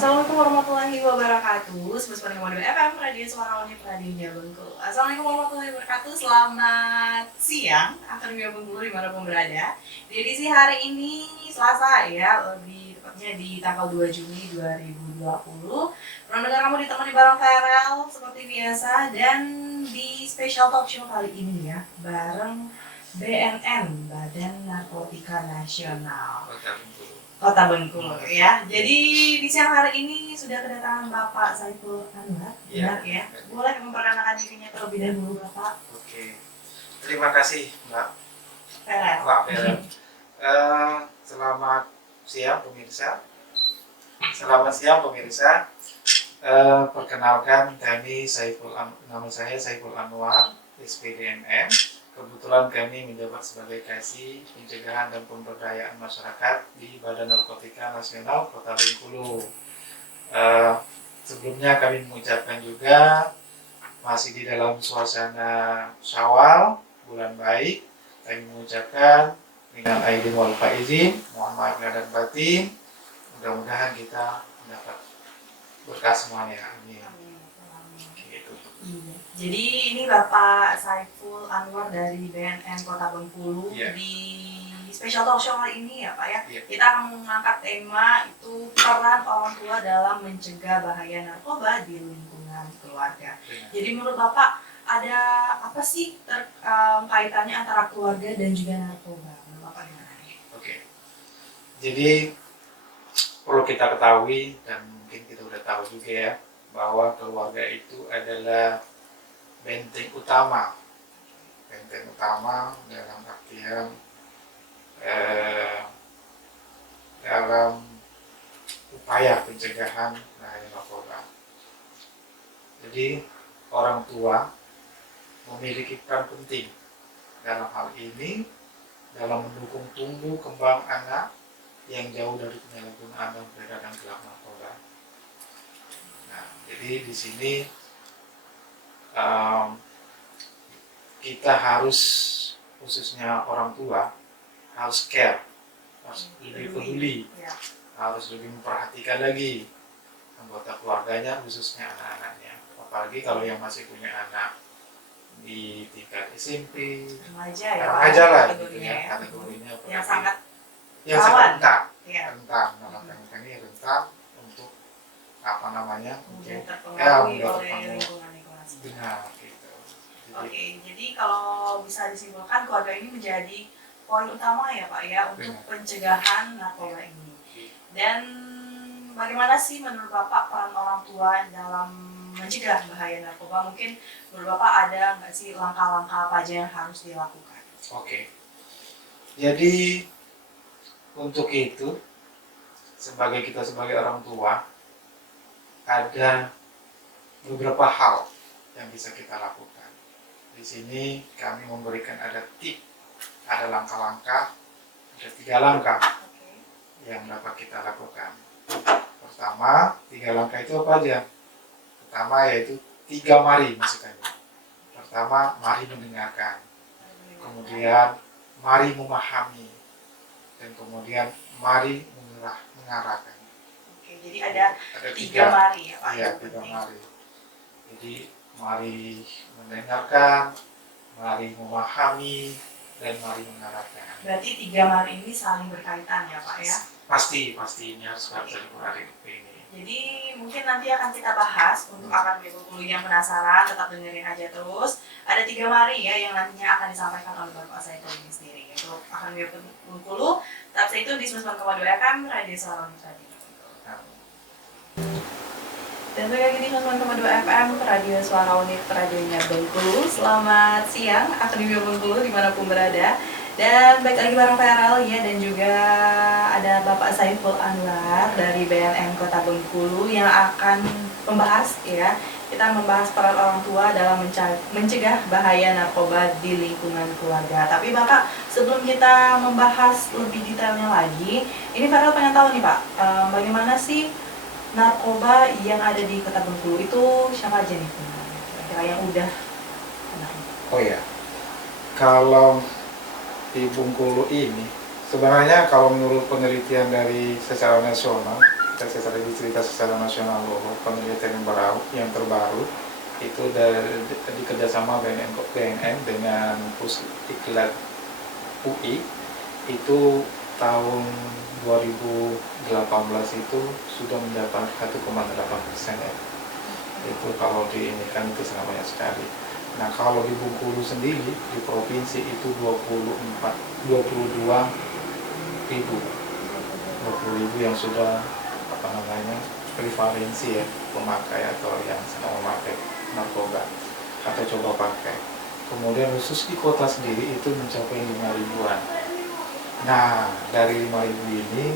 Assalamualaikum warahmatullahi wabarakatuh. Semesta Komando FM, Radio Suara Unip, Radio Bengkulu. Assalamualaikum warahmatullahi wabarakatuh. Selamat siang, Akademi Bengkulu dimanapun berada. Di edisi hari ini Selasa ya, lebih tepatnya di tanggal 2 Juni 2020. Pendengar kamu ditemani bareng Farel seperti biasa, dan di special talk show kali ini ya, bareng BNN, Badan Narkotika Nasional Kota Bengkulu ya. Jadi di siang hari ini sudah kedatangan Bapak Saiful Anwar, benar ya? Boleh memperkenalkan dirinya terlebih dahulu, Bapak? Oke, terima kasih Mbak Farel. Selamat siang pemirsa. Perkenalkan nama saya Saiful Anwar, SPDNN. Kebetulan kami menjabat sebagai Kasih Pencegahan dan Pemberdayaan Masyarakat di Badan Narkotika Nasional Kota Bengkulu. Sebelumnya kami mengucapkan juga masih di dalam suasana Syawal, bulan baik. Kami mengucapkan dengan aidin wal faizin, mohon maaf lahir dan batin. Mudah-mudahan kita mendapat berkah semuanya. Amin. Gitu. Jadi ini Bapak Saiful Anwar dari BNN Kota Bengkulu. Di special talk show kali ini ya Pak ya, kita akan mengangkat tema itu peran orang tua dalam mencegah bahaya narkoba di lingkungan keluarga. Jadi menurut Bapak ada apa sih kaitannya antara keluarga dan juga narkoba? Menurut Bapak gimana? Oke. Jadi perlu kita ketahui dan mungkin kita udah tahu juga ya, bahwa keluarga itu adalah benteng utama dalam artian dalam upaya pencegahan bahaya narkoba. Jadi orang tua memiliki peran penting dalam hal ini, dalam mendukung tumbuh kembang anak yang jauh dari penyalahgunaan dan peredaran gelap narkoba. Nah, jadi di sini kita harus, khususnya orang tua, harus care, harus lebih peduli, harus lebih memperhatikan lagi anggota keluarganya, khususnya anak-anaknya. Apalagi kalau yang masih punya anak di tingkat SMP, remaja lah gitu ya, kategorinya yang sangat rentan, rentan untuk mudah terpengaruh oleh lingkungan benar gitu. Oke, jadi kalau bisa disimpulkan keluarga ini menjadi poin utama ya Pak ya untuk pencegahan narkoba ini. Dan bagaimana sih menurut Bapak peran orang tua dalam mencegah bahaya narkoba? Mungkin menurut Bapak ada nggak sih langkah-langkah apa aja yang harus dilakukan? Oke, jadi untuk itu kita sebagai orang tua ada beberapa hal yang bisa kita lakukan. Di sini kami memberikan ada tip, ada langkah-langkah, ada 3 langkah yang dapat kita lakukan. Pertama, 3 langkah itu apa aja? Pertama yaitu 3 mari maksudnya. Pertama, mari mendengarkan. Kemudian, mari memahami. Dan kemudian, mari mengarahkan. Oke, jadi ada 3 mari ya Pak? Iya, 3 mari. Jadi, mari mendengarkan, mari memahami, dan mari mengarahkan. Berarti 3 mari ini saling berkaitan ya Pak ya? Pasti ini harus saling berkaitan ini. Jadi mungkin nanti akan kita bahas untuk Akademi Bengkulu yang penasaran, tetap dengerin aja terus. Ada 3 mari ya yang nantinya akan disampaikan oleh Bapak Saiful ini sendiri. Untuk Akademi Bengkulu, tetap stay tune di 99,2 FM, Radio Suara Unip, Radio Bengkulu. Dan balik lagi di 99,2 FM, Radio Suara Unip, radionya Bengkulu. Selamat siang, Akademi Bengkulu dimanapun berada. Dan baik lagi bareng Farel ya, dan juga ada Bapak Saiful Anwar dari BNN Kota Bengkulu yang akan membahas ya. Kita membahas peran orang tua dalam mencegah bahaya narkoba di lingkungan keluarga. Tapi Bapak, sebelum kita membahas lebih detailnya lagi, ini Farel pengen tahu nih Pak, bagaimana sih narkoba yang ada di Kota Bengkulu itu siapa aja nih kira-kira yang udah kenal? Oh ya, kalau di Bengkulu ini sebenarnya kalau menurut penelitian dari secara nasional tes cerita secara nasional bahwa penelitian yang terbaru itu dari kerjasama BNN dengan Pusdiklat UI itu tahun 2018 itu sudah mendapat 1,8% ya. Itu kalau di ini kan itu sangat banyak sekali. Nah kalau di Bengkulu sendiri di provinsi itu 22 ribu yang sudah prevalensi ya pemakai atau yang sedang memakai narkoba atau coba pakai. Kemudian khusus di kota sendiri itu mencapai 5 ribuan. Nah dari 5 ribu ini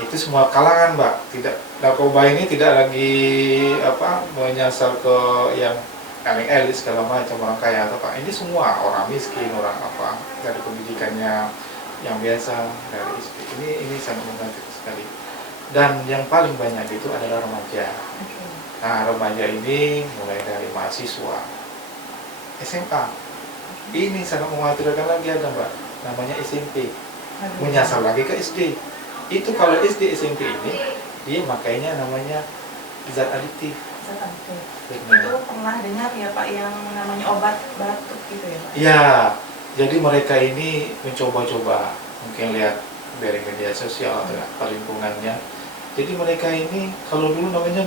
itu semua kalangan Mbak, tidak narkoba ini tidak lagi menyasar ke yang elit segala macam orang kaya atau Pak, ini semua orang miskin, orang dari pendidikannya yang biasa, dari istri. Ini sangat membantu sekali. Dan yang paling banyak itu adalah remaja. Nah remaja ini mulai dari mahasiswa, SMA. Ini sangat mengkhawatirkan lagi ada Mbak, namanya SMP. Menyasar lagi ke SD. Itu kalau SD SMP ini dia makainya namanya zat adiktif. Itu pernah dengar ya Pak yang namanya obat batuk gitu ya Pak? Iya, jadi mereka ini mencoba-coba, mungkin lihat dari media sosial atau lingkungannya. Jadi mereka ini kalau dulu namanya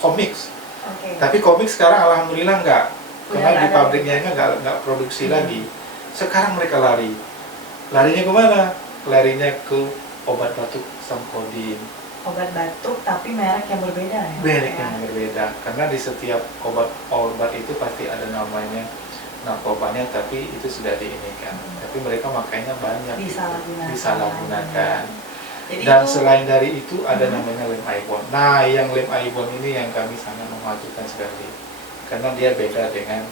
komiks. Tapi komik sekarang alhamdulillah enggak, karena di pabriknya enggak produksi lagi. Sekarang mereka larinya kemana? Larinya ke obat batuk Samkodin. Obat batuk tapi merek yang berbeda ya? Merek yang berbeda, karena di setiap obat itu pasti ada namanya narkobanya, tapi itu sudah diinikan. Tapi mereka makanya banyak disalahgunakan. Dan selain dari itu ada namanya lem Aibon. Nah yang lem Aibon ini yang kami sangat memajukan sekali, karena dia beda dengan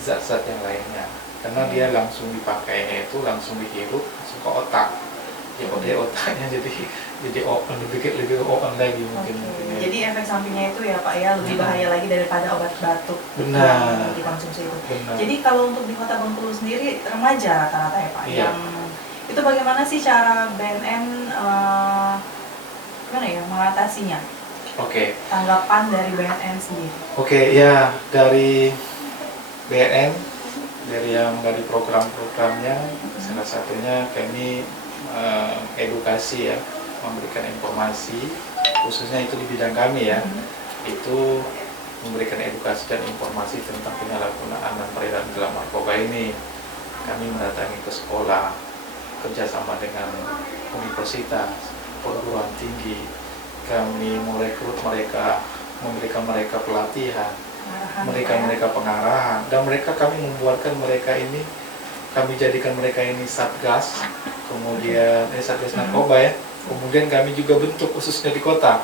zat-zat yang lainnya. Karena dia langsung dipakainya itu langsung dihirup langsung ke otak. Ya otaknya jadi lebih open lagi mungkin. Jadi efek sampingnya itu ya Pak ya lebih bahaya lagi daripada obat batuk yang dikonsumsi itu. Jadi kalau untuk di Kota Bengkulu sendiri remaja rata-rata ya Pak yang itu bagaimana sih cara BNN mengatasinya? Tanggapan dari BNN sendiri. Ya dari BNN dari program-programnya salah satunya kami edukasi ya, memberikan informasi khususnya itu di bidang kami ya, itu memberikan edukasi dan informasi tentang penyalahgunaan dan peredaran gelap narkoba ini. Kami mendatangi ke sekolah, kerjasama dengan universitas, perguruan tinggi, kami merekrut mereka, memberikan mereka pelatihan, mereka pengarahan, dan kami membuatkan mereka ini, kami jadikan mereka ini satgas, kemudian satgas narkoba ya, kemudian kami juga bentuk khususnya di kota.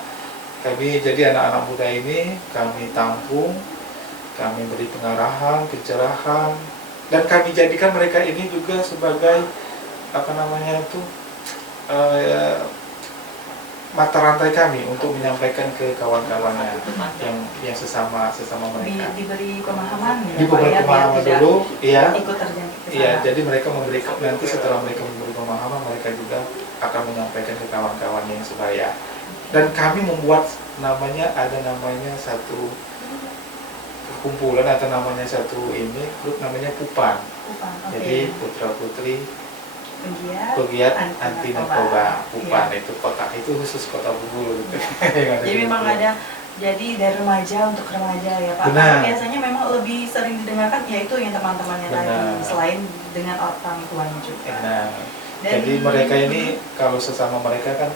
Kami jadi anak-anak muda ini kami tampung, kami beri pengarahan, pencerahan, dan kami jadikan mereka ini juga sebagai mata rantai kami untuk menyampaikan ke kawan-kawannya yang sesama mereka. Diberi pemahaman ya, diberi pemahaman dulu, iya. Ikut terjangkit. Iya, jadi mereka memberikan, nanti setelah mereka memberi pemahaman, mereka juga akan menyampaikan ke kawan-kawan yang sebaya. Dan kami membuat ada namanya satu kumpulan atau namanya satu grup namanya PUPAN. Jadi Putra Putri Pegiat Anti Narkoba PUPAN. Itu kota itu khusus Kota Bengkulu. Jadi memang ada, jadi dari remaja untuk remaja ya Pak. Karena biasanya memang lebih sering didengarkan yaitu yang teman-temannya tadi, selain dengan orang tuanya juga. Jadi mereka ini kalau sesama mereka kan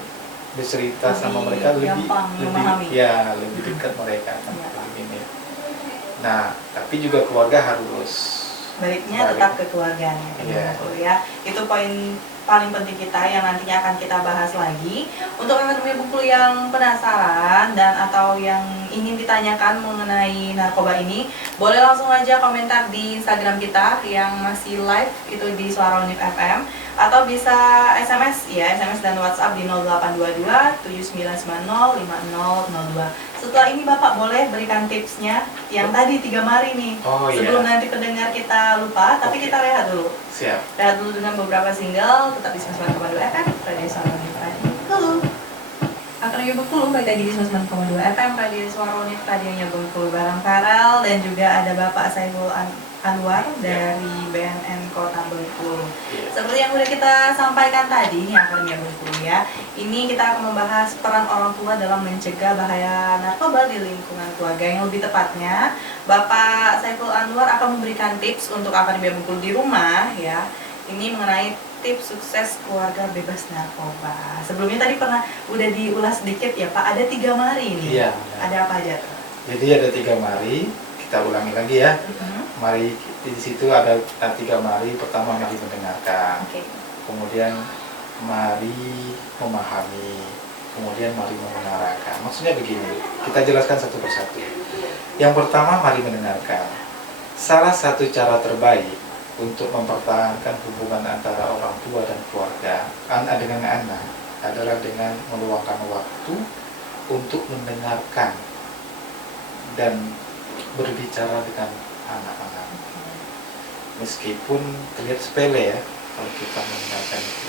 bercerita sama mereka lebih dekat mereka kan begini. Nah, tapi juga keluarga harus baliknya tetap ke keluarganya ya. Itu poin paling penting kita yang nantinya akan kita bahas lagi. Untuk teman-teman Bengkulu yang penasaran dan atau yang ingin ditanyakan mengenai narkoba ini, boleh langsung aja komentar di Instagram kita yang masih live itu di Suara Unif FM, atau bisa SMS dan WhatsApp di 0822 7990 5002. Setelah ini Bapak boleh berikan tipsnya yang tadi 3 mari nih. Sebelum nanti pendengar kita lupa, tapi kita rehat dulu. Siap. Rehat dulu dengan beberapa single, tetap di 99,2 FM, Radio Suara Wanita Bengkulu. Akademi Bengkulu, balik lagi di 99,2 FM, Radio Suara Wanita, radionya Bengkulu bareng Farel, dan juga ada Bapak Saiful Anwar dari BNN Kota Bengkulu. Seperti yang sudah kita sampaikan tadi, nih Akademi Bengkulu ya, ini kita akan membahas peran orang tua dalam mencegah bahaya narkoba di lingkungan keluarga. Yang lebih tepatnya, Bapak Saiful Anwar akan memberikan tips untuk Akademi Bengkulu di rumah ya. Ini mengenai tips sukses keluarga bebas narkoba. Sebelumnya tadi udah diulas sedikit ya Pak, ada 3 mari ini. Iya. Ada apa aja tuh? Jadi ada 3 mari, kita ulangi lagi ya. Mari di situ ada 3 mari. Pertama mari mendengarkan. Kemudian mari memahami. Kemudian mari memenarakan. Maksudnya begini, kita jelaskan satu persatu. Yang pertama mari mendengarkan. Salah satu cara terbaik untuk mempertahankan hubungan antara orang tua dan keluarga, anak dengan anak, adalah dengan meluangkan waktu untuk mendengarkan dan berbicara dengan anak-anak. Meskipun terlihat sepele ya, kalau kita mendengarkan itu.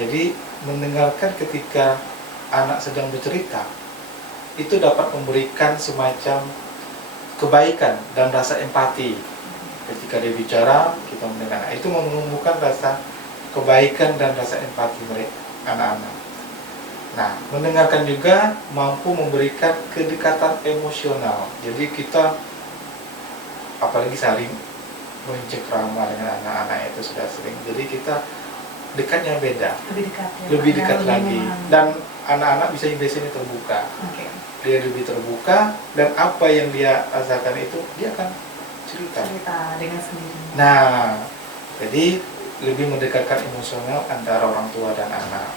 Jadi mendengarkan ketika anak sedang bercerita, itu dapat memberikan semacam kebaikan dan rasa empati. Ketika dia bicara, kita mendengar. Itu menumbuhkan rasa kebaikan dan rasa empati mereka anak-anak. Nah, mendengarkan juga mampu memberikan kedekatan emosional. Jadi kita apalagi saling mencengkrama dengan anak-anak itu sudah sering. Jadi kita dekatnya beda. Lebih dekat ya. Lebih dekat lebih lagi. memahami. Dan anak-anak bisa biasanya terbuka. Dia lebih terbuka, dan apa yang dia rasakan itu dia akan cerita dengan sendiri. Nah, jadi lebih mendekatkan emosional antara orang tua dan anak.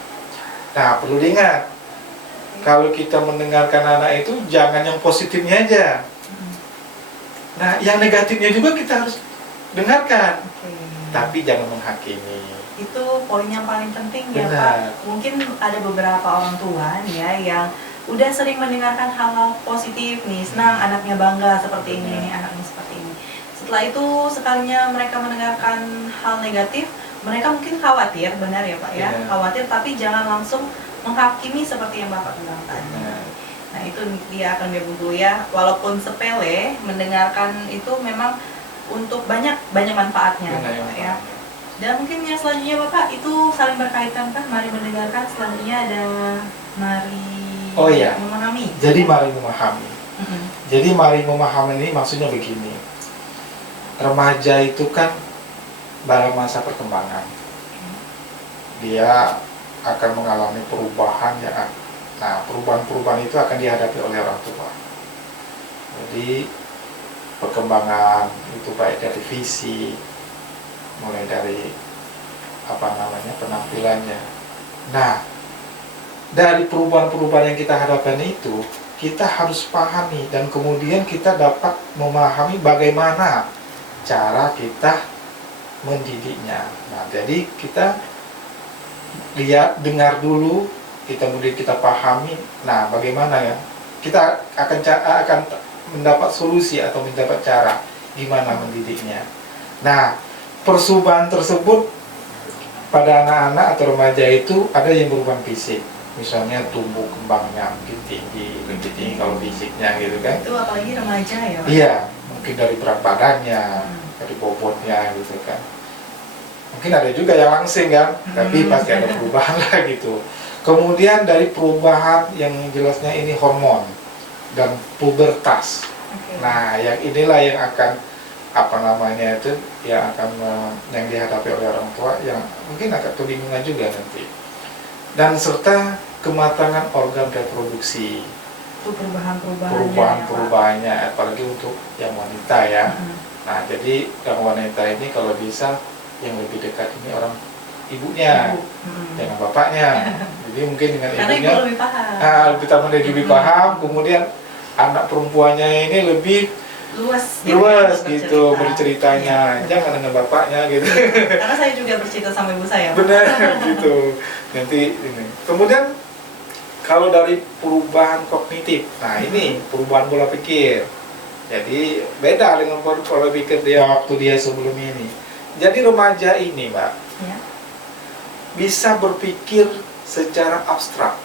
Nah, perlu diingat, kalau kita mendengarkan anak itu jangan yang positifnya aja. Nah, yang negatifnya juga kita harus dengarkan. Tapi jangan menghakimi. Itu poin yang paling penting ya Benar. Pak. Mungkin ada beberapa orang tua nih ya yang udah sering mendengarkan hal-hal positif nih, senang anaknya bangga seperti ini, anaknya seperti ini. Setelah itu sekalinya mereka mendengarkan hal negatif, mereka mungkin khawatir, benar ya Pak ya, khawatir, tapi jangan langsung menghakimi seperti yang Bapak bilang tadi. Nah itu dia akan dulu ya, walaupun sepele, mendengarkan itu memang untuk banyak manfaatnya Pak ya. Dan mungkin yang selanjutnya Bapak itu saling berkaitan kan, mari mendengarkan, selanjutnya ada mari memahami. Jadi mari memahami. Jadi mari memahami ini maksudnya begini. Remaja itu kan dalam masa perkembangan. Dia akan mengalami perubahan ya. Nah, perubahan-perubahan itu akan dihadapi oleh orang tua. Jadi perkembangan itu baik dari visi, mulai dari penampilannya. Nah, dari perubahan-perubahan yang kita hadapkan itu, kita harus pahami dan kemudian kita dapat memahami bagaimana cara kita mendidiknya. Nah, jadi kita lihat, dengar dulu, kemudian kita pahami. Nah, bagaimana ya? Kita akan mendapat solusi atau mendapat cara gimana mendidiknya. Nah, perubahan tersebut pada anak-anak atau remaja itu ada yang berupa fisik. Misalnya tumbuh kembangnya mungkin lebih tinggi kalau fisiknya gitu kan. Itu apalagi remaja ya Pak? Iya, mungkin dari berat badannya, dari bobotnya gitu kan. Mungkin ada juga yang langsing kan, tapi pasti ada perubahan lah gitu. Kemudian dari perubahan yang jelasnya ini hormon dan pubertas. Nah, yang inilah yang akan yang dihadapi oleh orang tua yang mungkin agak kebingungan juga nanti. Dan serta kematangan organ reproduksi. Itu perubahannya apalagi untuk yang wanita ya. Nah, jadi yang wanita ini kalau bisa yang lebih dekat ini orang ibunya, dengan bapaknya. Jadi mungkin dengan ibunya lebih paham. Kemudian anak perempuannya ini lebih luas gitu berceritanya, jangan dengan bapaknya gitu. Karena saya juga bercerita sama ibu saya. Benar gitu. Nanti ini. Kemudian kalau dari perubahan kognitif, nah ini perubahan pola pikir. Jadi beda dengan pola pikir dia waktu dia sebelum ini. Jadi remaja ini, Mbak, bisa berpikir secara abstrak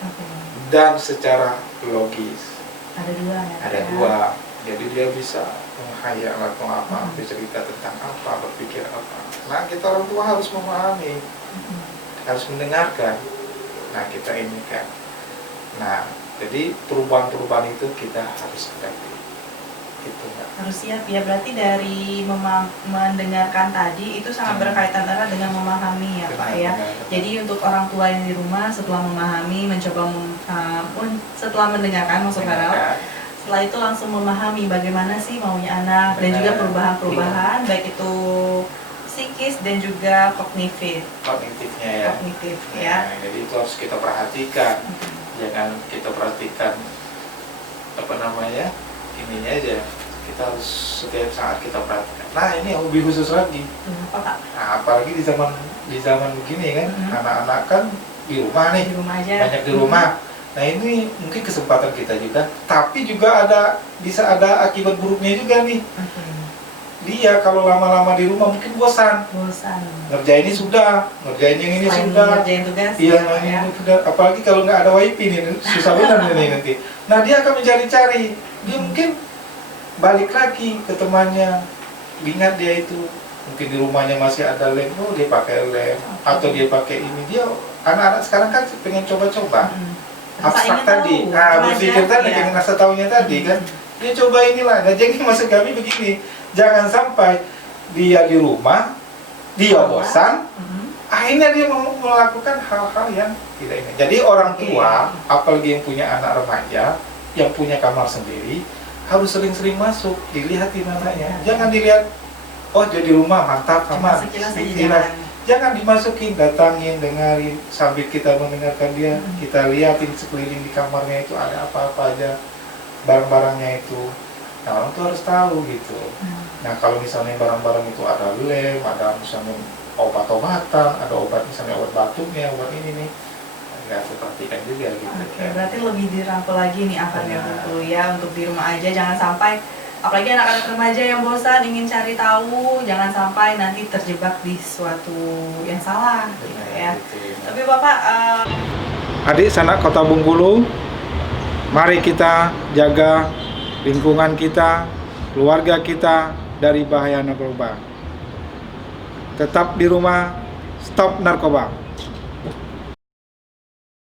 Oke. dan secara logis. Ada dua ya. Ada dua, jadi dia bisa menghayal atau apa, bercerita tentang apa, berpikir apa. Nah, kita orang tua harus memahami, harus mendengarkan. Nah, kita ini kan. Nah, jadi perubahan-perubahan itu kita harus hadapi. Gitu, Mbak. Harus siap ya, berarti dari mendengarkan tadi itu sangat berkaitan erat dengan memahami ya Pak ya. Jadi untuk orang tua yang di rumah setelah memahami, mencoba setelah mendengarkan masuk Farel, setelah itu langsung memahami bagaimana sih maunya anak dan juga perubahan-perubahan baik itu psikis dan juga Kognitifnya ya. Kognitif ya. Nah, jadi itu harus kita perhatikan. Jangan kita perhatikan apa namanya, ininya aja. Kita harus setiap saat kita perhatikan. Nah, ini yang lebih khusus lagi. Apa Pak? Nah, apalagi di zaman begini kan, anak-anak kan di rumah nih, Di rumah aja. banyak di rumah. Nah, ini mungkin kesempatan kita juga, tapi juga bisa ada akibat buruknya juga nih. Dia kalau lama-lama di rumah mungkin bosan. Ngerjain ini sudah, ngerjain yang ini Selain sudah. ngerjain tugas, Iya, ya. ini sudah. Apalagi kalau nggak ada wifi nih, susah benar nih nanti. Nah, dia akan mencari-cari. Dia mungkin balik lagi ke temannya. Ingat dia itu, mungkin di rumahnya masih ada lem, oh dia pakai lem, atau dia pakai ini. Dia anak-anak sekarang kan pengen coba-coba. Abstrak tadi, berpikir tadi, pengen rasa taunya tadi kan. Dia coba inilah. Nah, jadi maksud kami begini, jangan sampai dia di rumah, dia bosan, akhirnya dia melakukan hal-hal yang tidak ini. Jadi orang tua, apalagi yang punya anak remaja, yang punya kamar sendiri, harus sering-sering masuk, dilihatin anaknya. Jangan dilihat, oh jadi rumah mantap, Cuma sama sekilas. Jangan dimasukin, datangin, dengarin, sambil kita mendengarkan dia, kita lihatin sekeliling di kamarnya itu ada apa-apa aja, barang-barangnya itu. Nah, orang tuh harus tahu gitu. Nah, kalau misalnya barang-barang itu ada lem, ada misalnya obat-obatan, ada obat misalnya obat batuknya, obat ini nih, nggak harus perhatikan juga gitu. Oke, berarti lebih dirangkul lagi nih akalnya dulu ya, untuk di rumah aja, jangan sampai apalagi anak-anak remaja yang bosan ingin cari tahu, jangan sampai nanti terjebak di suatu yang salah gitu ya. Tapi Bapak, adik sanak Kota Bengkulu, mari kita jaga lingkungan kita, keluarga kita dari bahaya narkoba. Tetap di rumah, stop narkoba.